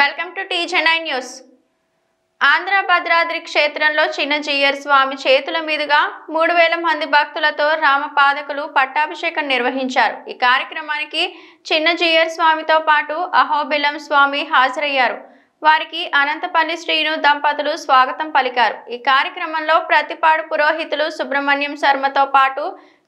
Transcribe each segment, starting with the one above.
Welcome to TJ9 news. Andhra Bhadradri క్షేత్రంలో చిన్న జీయర్ స్వామి చేతుల మీదుగా 3000 మంది భక్తులతో రామపాదకులు పట్టాభిషేకం నిర్వహించారు. ఈ కార్యక్రమానికి చిన్న జీయర్ స్వామితో పాటు అహోబిలం స్వామి హాజరయ్యారు. వారికి అనంతపల్లి శ్రీను దంపతులు స్వాగతం పలికారు. ఈ కార్యక్రమంలో ప్రతిపాడు పురోహితులు సుబ్రహ్మణ్యం శర్మతో పాటు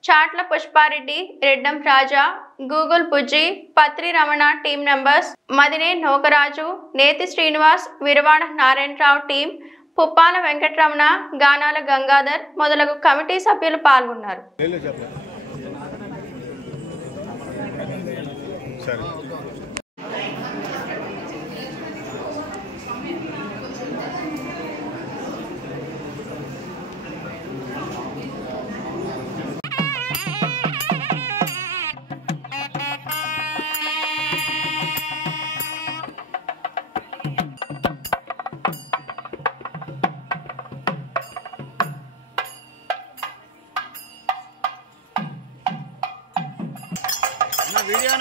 చాట్ల పుష్పారెడ్డి, రెడ్డం రాజా, గూగుల్ బుజ్జి, పత్రి రమణ టీం మెంబర్స్, మదినే నోకరాజు, నేతి శ్రీనివాస్, విరవాడ నారాయణరావు టీం, పుప్పాల వెంకటరమణ, గానాల గంగాధర్ మొదలగు కమిటీ సభ్యులు పాల్గొన్నారు. వీడియో